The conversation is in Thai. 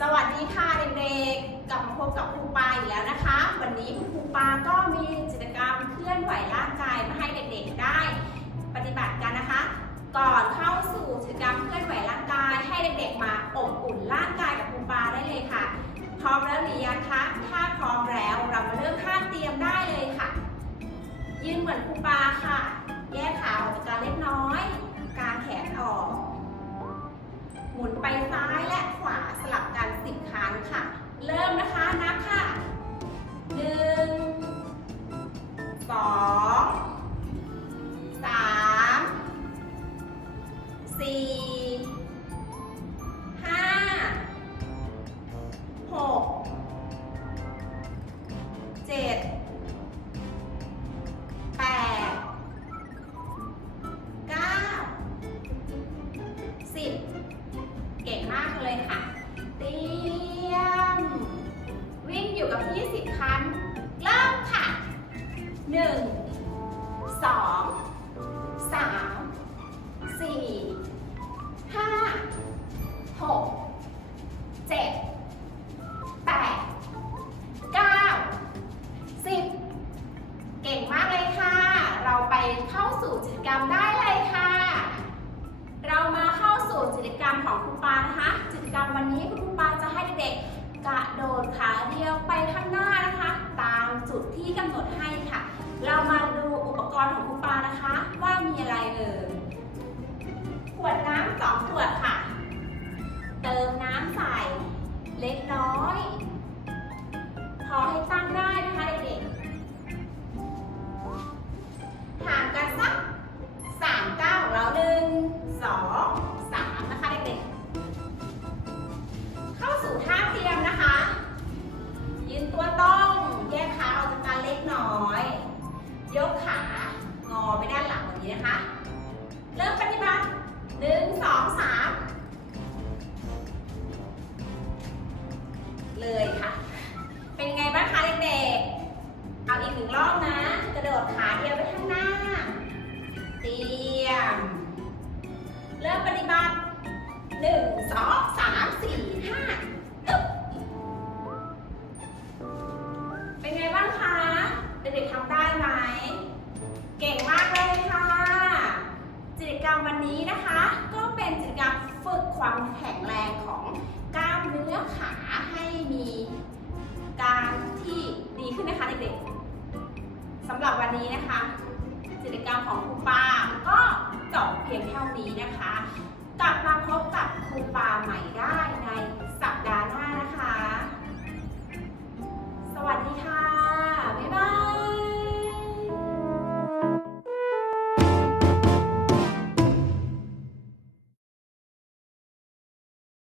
สวัสดีค่ะเด็กๆกับมาพบกับครูปาอีกแล้วนะคะ วันนี้ครูปาก็มีกิจกรรมเคลื่อนไหวร่างกายมาให้เด็กๆได้ ปฏิบัติกันนะคะ ก่อนเข้าสู่กิจกรรมเคลื่อนไหวร่างกาย ให้เด็กๆ มาอบอุ่นร่างกายกับครูปาได้เลยค่ะ พร้อมแล้วหรือยังคะ ถ้าพร้อมแล้วเรามาเริ่มท่าเตรียมได้เลยค่ะ ยืนเหมือนครูปาค่ะ องสามสี่ห้าหกเจ็ดแปดเก้าสิบเก่งมากเลยค่ะ จกรรมของครูปานะคะ กิจกรรมวันนี้คุณครูปาจะให้เด็กกระโดดขาเดียวไปข้างหน้านะคะ ตามจุดที่กำหนดให้ สองสามสี่ห้าอึ๊บเป็นไงบ้างคะเด็กๆทำได้ไหม เก่งมากเลยค่ะกิจกรรมวันนี้นะคะ ก็เป็นกิจกรรมฝึกความแข็งแรงของกล้ามเนื้อขาให้มีการที่ดีขึ้นนะคะเด็กๆสำหรับวันนี้นะคะกิจกรรมของครูป้าก็จบเพียงเท่านี้นะคะ กลับมาพบกับครูปาใหม่ได้